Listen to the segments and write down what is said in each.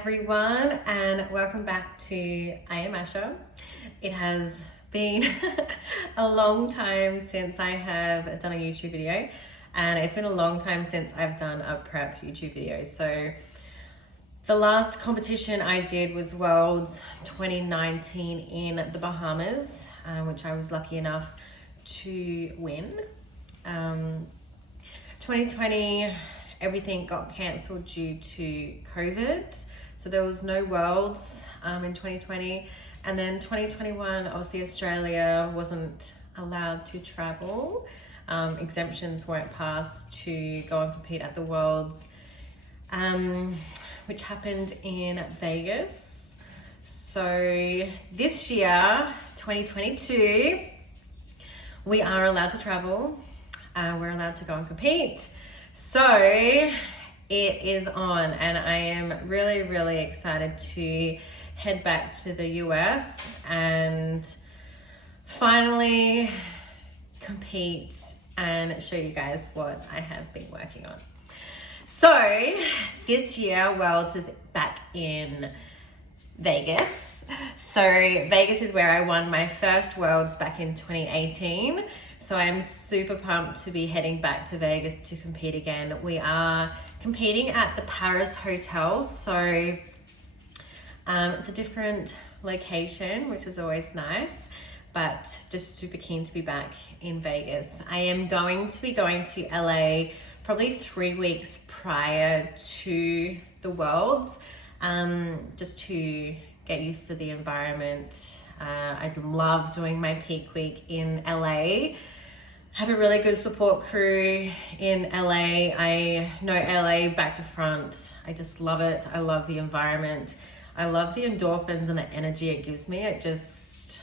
everyone, and welcome back to I Am ASHA. It has been a long time since I have done a YouTube video, and it's been a long time since I've done a prep YouTube video. So the last competition I did was Worlds 2019 in the Bahamas, which I was lucky enough to win. 2020, everything got cancelled due to COVID. So there was no Worlds in 2020. And then 2021, obviously Australia wasn't allowed to travel. Exemptions weren't passed to go and compete at the Worlds, which happened in Vegas. So this year, 2022, we are allowed to travel. We're allowed to go and compete. So it is on, and I am really, really excited to head back to the US and finally compete and show you guys what I have been working on. So this year, Worlds is back in Vegas. So Vegas is where I won my first Worlds back in 2018. So I'm super pumped to be heading back to Vegas to compete again. We are competing at the Paris Hotel. So it's a different location, which is always nice, but just super keen to be back in Vegas. I am going to be going to LA probably 3 weeks prior to the Worlds, just to get used to the environment. I love doing my peak week in LA. Have a really good support crew in LA. I know LA back to front. I just love it. I love the environment. I love the endorphins and the energy it gives me. It just,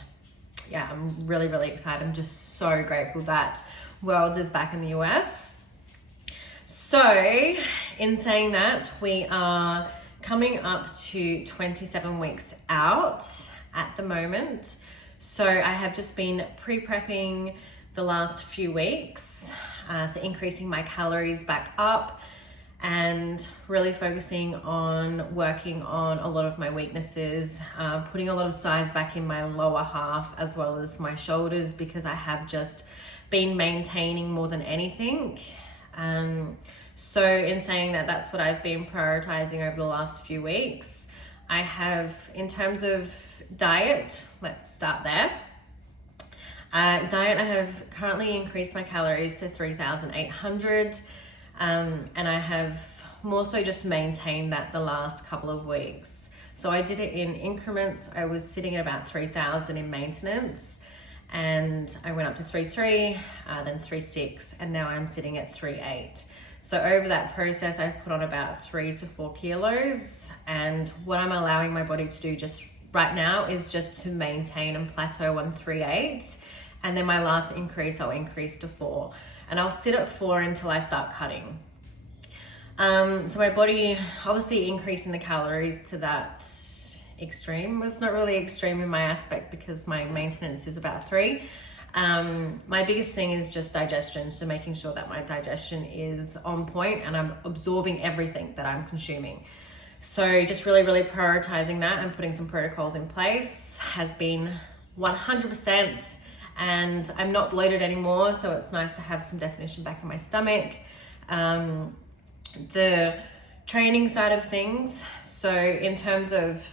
yeah, I'm really, really excited. I'm just so grateful that Worlds is back in the US. So in saying that, we are coming up to 27 weeks out at the moment. So I have just been pre-prepping the last few weeks, so increasing my calories back up and really focusing on working on a lot of my weaknesses, putting a lot of size back in my lower half as well as my shoulders, because I have just been maintaining more than anything. So in saying that, that's what I've been prioritizing over the last few weeks. I have, in terms of diet, let's start there. Diet, I have currently increased my calories to 3,800, and I have more so just maintained that the last couple of weeks. So I did it in increments. I was sitting at about 3,000 in maintenance, and I went up to 3.3, then 3.6, and now I'm sitting at 3.8. So over that process, I've put on about 3 to 4 kilos, and what I'm allowing my body to do just right now is just to maintain and plateau on 3.8, and then my last increase, I'll increase to 4, and I'll sit at 4 until I start cutting. So my body, obviously increasing the calories to that extreme was not really extreme in my aspect because my maintenance is about 3. My biggest thing is just digestion, so making sure that my digestion is on point and I'm absorbing everything that I'm consuming. So just really, really prioritizing that and putting some protocols in place has been 100%, and I'm not bloated anymore, so it's nice to have some definition back in my stomach. The training side of things, so in terms of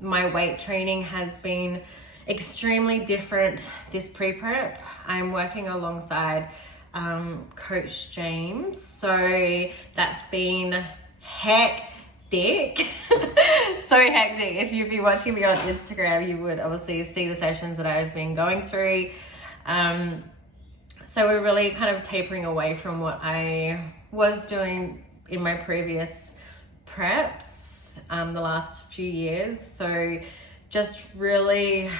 my weight training has been extremely different this pre-prep. I'm working alongside Coach James, so that's been hectic. So hectic. If you've been watching me on Instagram, you would obviously see the sessions that I've been going through. So we're really kind of tapering away from what I was doing in my previous preps the last few years. So just really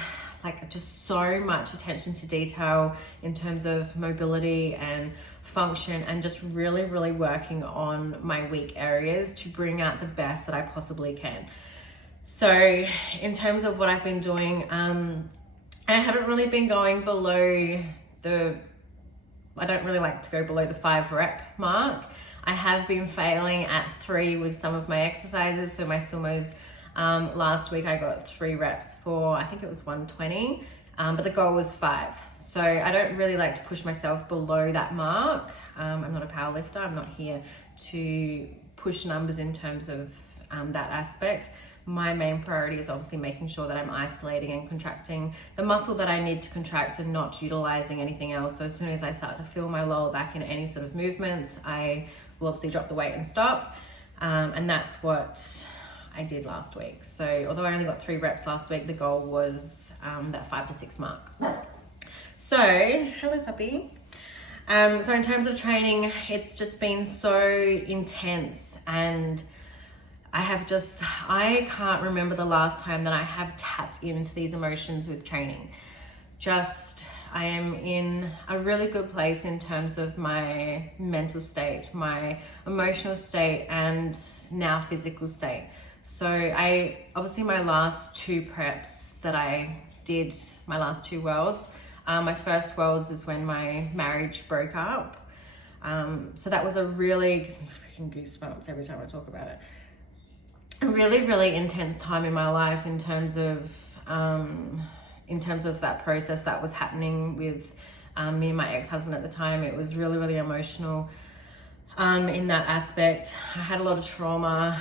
just so much attention to detail in terms of mobility and function, and just really, really working on my weak areas to bring out the best that I possibly can. So in terms of what I've been doing, I haven't really been going below I don't really like to go below the 5 rep mark. I have been failing at 3 with some of my exercises, so my sumo's Last week I got 3 reps for, I think it was 120, but the goal was 5. So I don't really like to push myself below that mark. I'm not a power lifter. I'm not here to push numbers in terms of that aspect. My main priority is obviously making sure that I'm isolating and contracting the muscle that I need to contract and not utilizing anything else. So as soon as I start to feel my lower back in any sort of movements, I will obviously drop the weight and stop. And that's what I did last week. So although I only got 3 reps last week, the goal was that 5 to 6 mark. So, hello puppy. So in terms of training, it's just been so intense, and I can't remember the last time that I have tapped into these emotions with training. I am in a really good place in terms of my mental state, my emotional state, and now physical state. So obviously my last 2 preps that I did, my last 2 worlds, my first worlds is when my marriage broke up. So that was gives me freaking goosebumps every time I talk about it. A really, really intense time in my life in terms of that process that was happening with me and my ex-husband at the time. It was really, really emotional in that aspect. I had a lot of trauma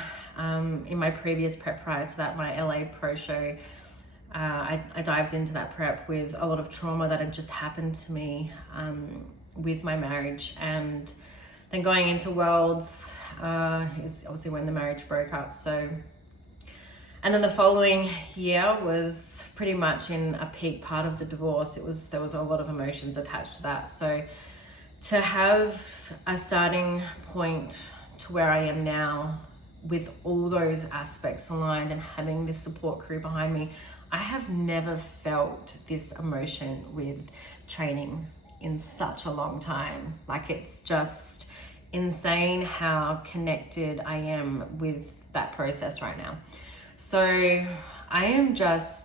in my previous prep prior to that, my LA Pro show. I dived into that prep with a lot of trauma that had just happened to me with my marriage, and then going into Worlds is obviously when the marriage broke up. So, and then the following year was pretty much in a peak part of the divorce. There was a lot of emotions attached to that. So to have a starting point to where I am now with all those aspects aligned and having this support crew behind me, I have never felt this emotion with training in such a long time. Like, it's just insane how connected I am with that process right now. So I am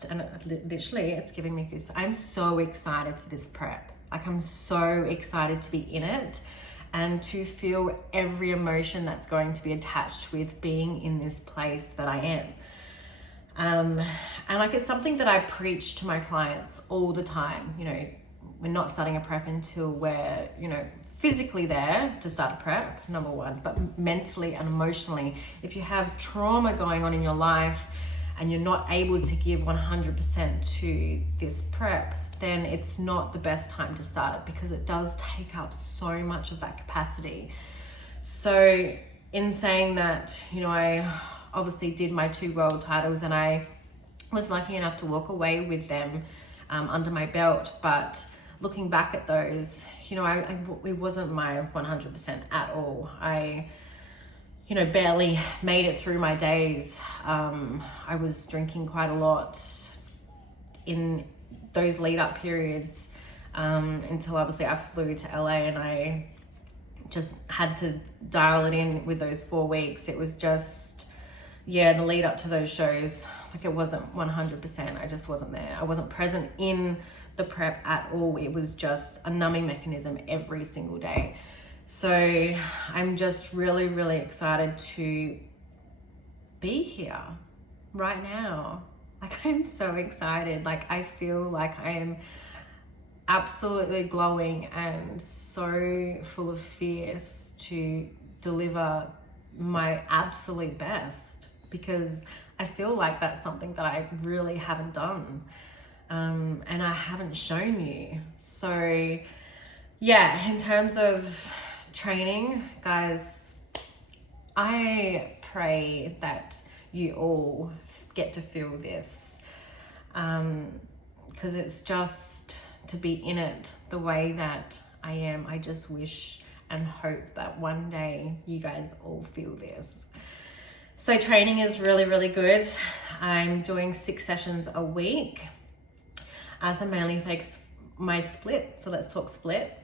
and literally it's giving me goosebumps. I'm so excited for this prep. Like, I'm so excited to be in it and to feel every emotion that's going to be attached with being in this place that I am. And like, it's something that I preach to my clients all the time. You know, we're not starting a prep until we're, physically there to start a prep, number one, but mentally and emotionally, if you have trauma going on in your life and you're not able to give 100% to this prep, then it's not the best time to start it, because it does take up so much of that capacity. So in saying that, I obviously did my 2 world titles, and I was lucky enough to walk away with them under my belt. But looking back at those, it wasn't my 100% at all. I barely made it through my days. I was drinking quite a lot in those lead up periods until obviously I flew to LA, and I just had to dial it in with those 4 weeks. It was just, the lead up to those shows, like, it wasn't 100%. I just wasn't there. I wasn't present in the prep at all. It was just a numbing mechanism every single day. So I'm just really, really excited to be here right now. Like, I'm so excited. Like, I feel like I am absolutely glowing and so full of fierce to deliver my absolute best, because I feel like that's something that I really haven't done. And I haven't shown you. So in terms of training, guys, I pray that you all get to feel this, because it's just to be in it the way that I am. I just wish and hope that one day you guys all feel this. So training is really, really good. I'm doing 6 sessions a week as I mainly focus my split. So let's talk split.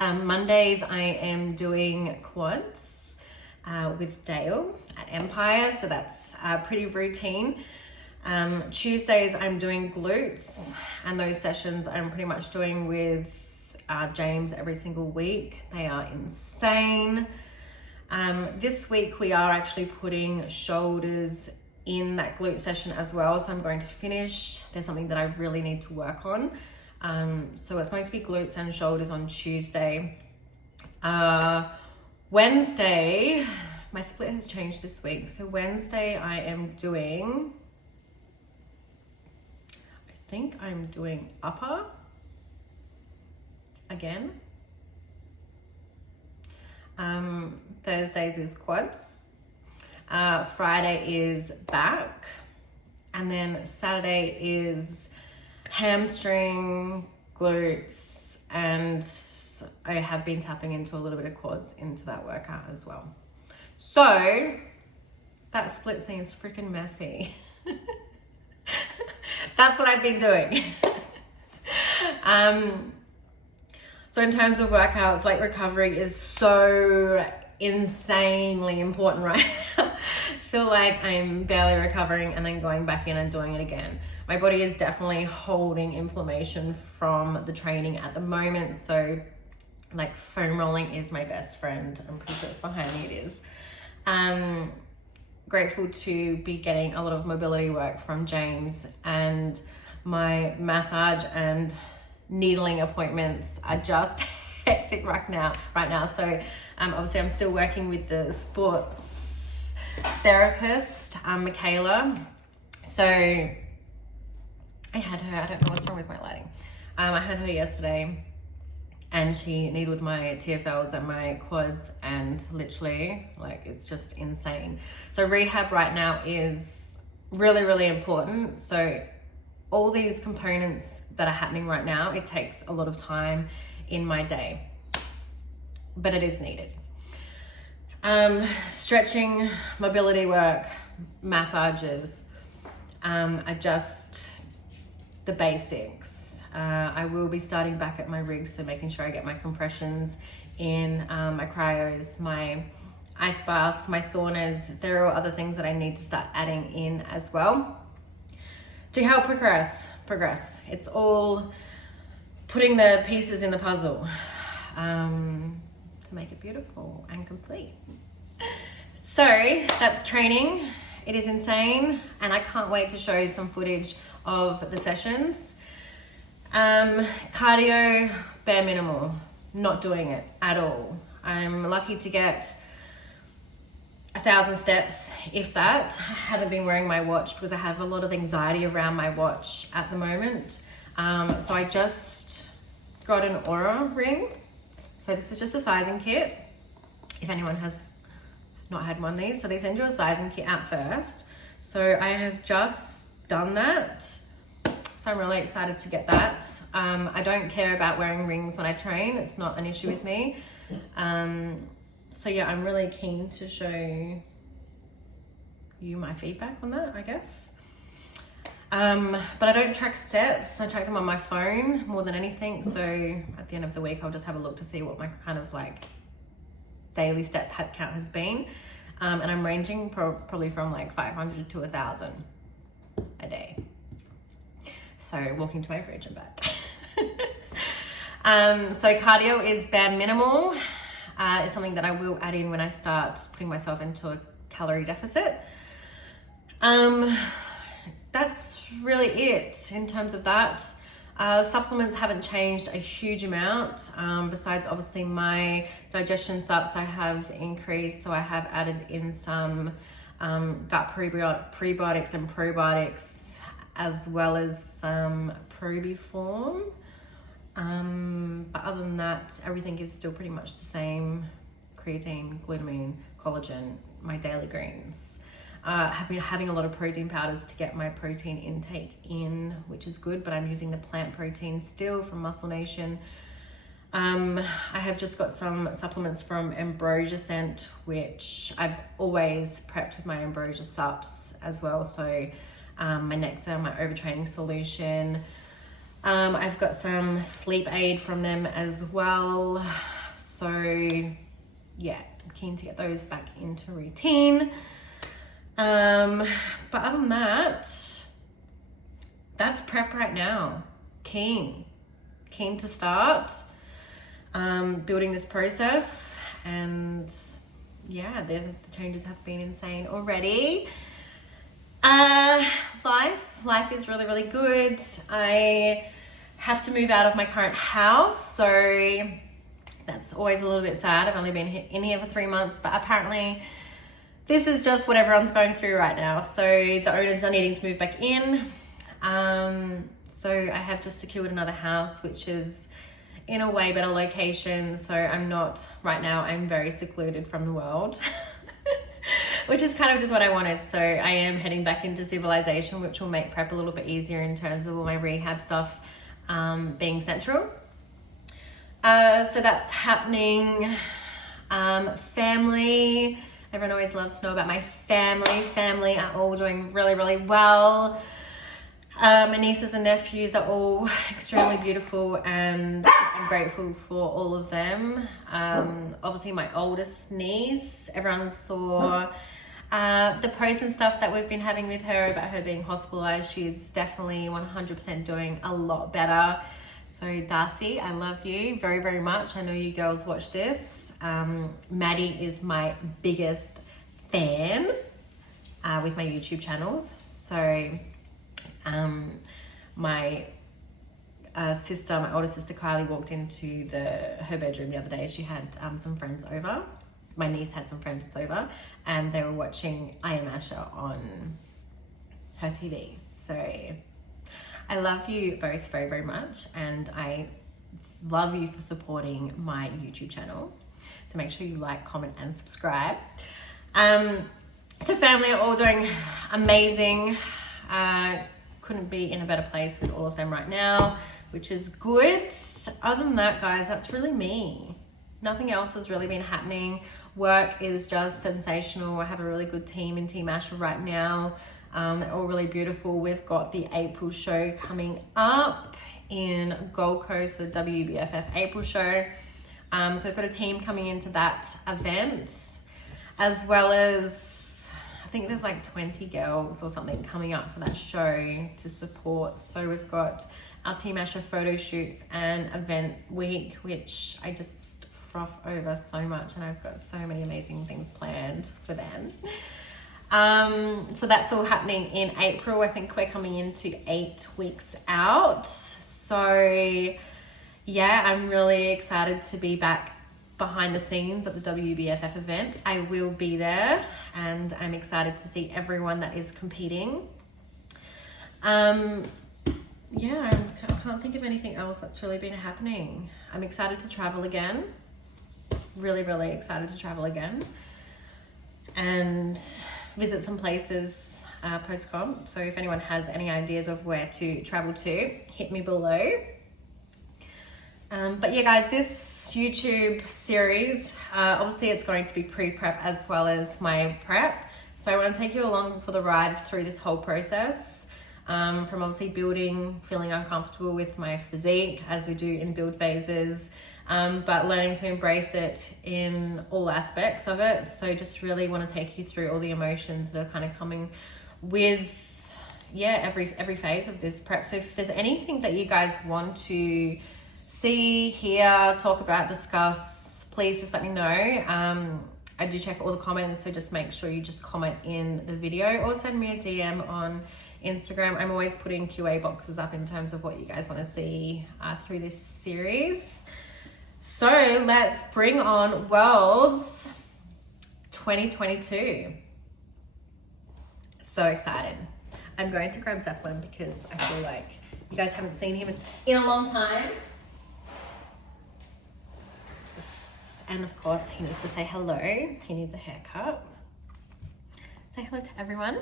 Mondays, I am doing quads with Dale at Empire. So that's pretty routine. Tuesdays, I'm doing glutes, and those sessions I'm pretty much doing with James every single week. They are insane. This week we are actually putting shoulders in that glute session as well. So I'm going to finish. There's something that I really need to work on. So it's going to be glutes and shoulders on Tuesday. Wednesday, my split has changed this week. So Wednesday I am doing, I think I'm doing upper again. Thursdays is quads. Friday is back. And then Saturday is hamstring, glutes, and I have been tapping into a little bit of quads into that workout as well. So that split seems freaking messy. That's what I've been doing. So in terms of workouts, like recovery is so insanely important right now. I feel like I'm barely recovering and then going back in and doing it again. My body is definitely holding inflammation from the training at the moment. So like foam rolling is my best friend. I'm pretty sure it's behind me, it is. Grateful to be getting a lot of mobility work from James, and my massage and needling appointments are just hectic right now. So obviously I'm still working with the sports therapist, Michaela. So I had her, I don't know what's wrong with my lighting. I had her yesterday and she needled my TFLs and my quads, and literally like it's just insane. So rehab right now is really, really important. So all these components that are happening right now, it takes a lot of time in my day, but it is needed. Stretching, mobility work, massages, are just the basics. I will be starting back at my rig, so making sure I get my compressions in, my cryos, my ice baths, my saunas. There are other things that I need to start adding in as well to help progress. It's all putting the pieces in the puzzle to make it beautiful and complete. So that's training. It is insane, and I can't wait to show you some footage of the sessions. Cardio, bare minimal, not doing it at all. I'm lucky to get 1,000 steps, if that. I haven't been wearing my watch because I have a lot of anxiety around my watch at the moment. So I just got an Aura ring. So this is just a sizing kit, if anyone has not had one of these. So they send you a sizing kit out first. So I have just done that. So I'm really excited to get that. I don't care about wearing rings when I train. It's not an issue with me. So yeah, I'm really keen to show you my feedback on that, I guess. But I don't track steps. I track them on my phone more than anything. So at the end of the week, I'll just have a look to see what my kind of like daily step count has been. And I'm ranging probably from like 500 to 1,000 a day. So walking to my fridge and back. So cardio is bare minimal. It's something that I will add in when I start putting myself into a calorie deficit. That's really it in terms of that. Supplements haven't changed a huge amount. Besides obviously my digestion subs I have increased. So I have added in some gut prebiotics and probiotics, as well as some Probiform. But other than that, everything is still pretty much the same. Creatine, glutamine, collagen, my daily greens. Have been having a lot of protein powders to get my protein intake in, which is good, but I'm using the plant protein still from Muscle Nation. I have just got some supplements from Ambrosia Scent, which I've always prepped with my Ambrosia sups as well. So my nectar, my overtraining solution. I've got some sleep aid from them as well. So yeah, I'm keen to get those back into routine. But other than that, that's prep right now. Keen to start building this process, and yeah, the changes have been insane already. Life is really, really good. I have to move out of my current house, so that's always a little bit sad. I've only been in here for 3 months, but apparently this is just what everyone's going through right now. So the owners are needing to move back in. So I have just secured another house, which is in a way better location. So I'm very secluded from the world, which is kind of just what I wanted. So I am heading back into civilization, which will make prep a little bit easier in terms of all my rehab stuff being central. So that's happening. Family. Everyone always loves to know about my family. Family are all doing really, really well. My nieces and nephews are all extremely beautiful, and I'm grateful for all of them. Obviously my oldest niece, everyone saw the posts and stuff that we've been having with her about her being hospitalized. She's definitely 100% doing a lot better. So Darcy, I love you very, very much. I know you girls watch this. Maddie is my biggest fan with my YouTube channels. So my sister, my older sister Kylie, walked into her bedroom the other day. She had some friends over. My niece had some friends over, and they were watching I Am ASHA on her TV. So I love you both very, very much, and I love you for supporting my YouTube channel. So make sure you like, comment, and subscribe. So family are all doing amazing. Couldn't be in a better place with all of them right now, which is good. Other than that, guys, that's really me. Nothing else has really been happening. Work is just sensational. I have a really good team in Team ASHA right now. They're all really beautiful. We've got the April show coming up in Gold Coast, the WBFF April show. So we've got a team coming into that event, as well as I think there's like 20 girls or something coming up for that show to support. So we've got our Team ASHA photo shoots and event week, which I just froth over so much, and I've got so many amazing things planned for them. So that's all happening in April. I think we're coming into 8 weeks out. So yeah, I'm really excited to be back behind the scenes at the WBFF event. I will be there, and I'm excited to see everyone that is competing. Yeah, I can't think of anything else that's really been happening. I'm excited to travel again. Really, really excited to travel again and visit some places post-comp. So if anyone has any ideas of where to travel to, hit me below. But yeah, guys, this YouTube series, obviously it's going to be pre-prep as well as my prep. So I want to take you along for the ride through this whole process, from obviously building, feeling uncomfortable with my physique as we do in build phases, but learning to embrace it in all aspects of it. So just really want to take you through all the emotions that are kind of coming with, yeah, every phase of this prep. So if there's anything that you guys want to see, hear, talk about, discuss, please just let me know. I do check all the comments, so just make sure you just comment in the video or send me a DM on Instagram. I'm always putting QA boxes up in terms of what you guys want to see through this series. So let's bring on Worlds 2022. So excited. I'm going to grab Zeppelin because I feel like you guys haven't seen him in a long time. And of course, he needs to say hello. He needs a haircut. Say hello to everyone.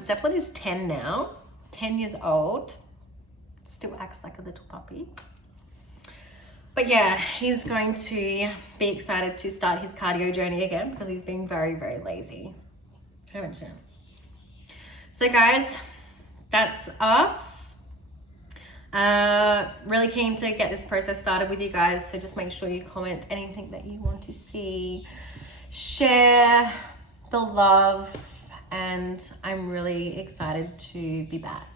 Zeppelin is 10 now, 10 years old. Still acts like a little puppy. But yeah, he's going to be excited to start his cardio journey again because he's been very, very lazy. Haven't you? So guys, that's us. Really keen to get this process started with you guys. So just make sure you comment anything that you want to see. Share the love. And I'm really excited to be back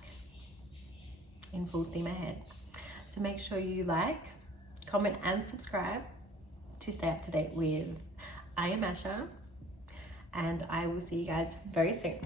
in full steam ahead. So make sure you like, comment, and subscribe to stay up to date with I Am ASHA. and I will see you guys very soon.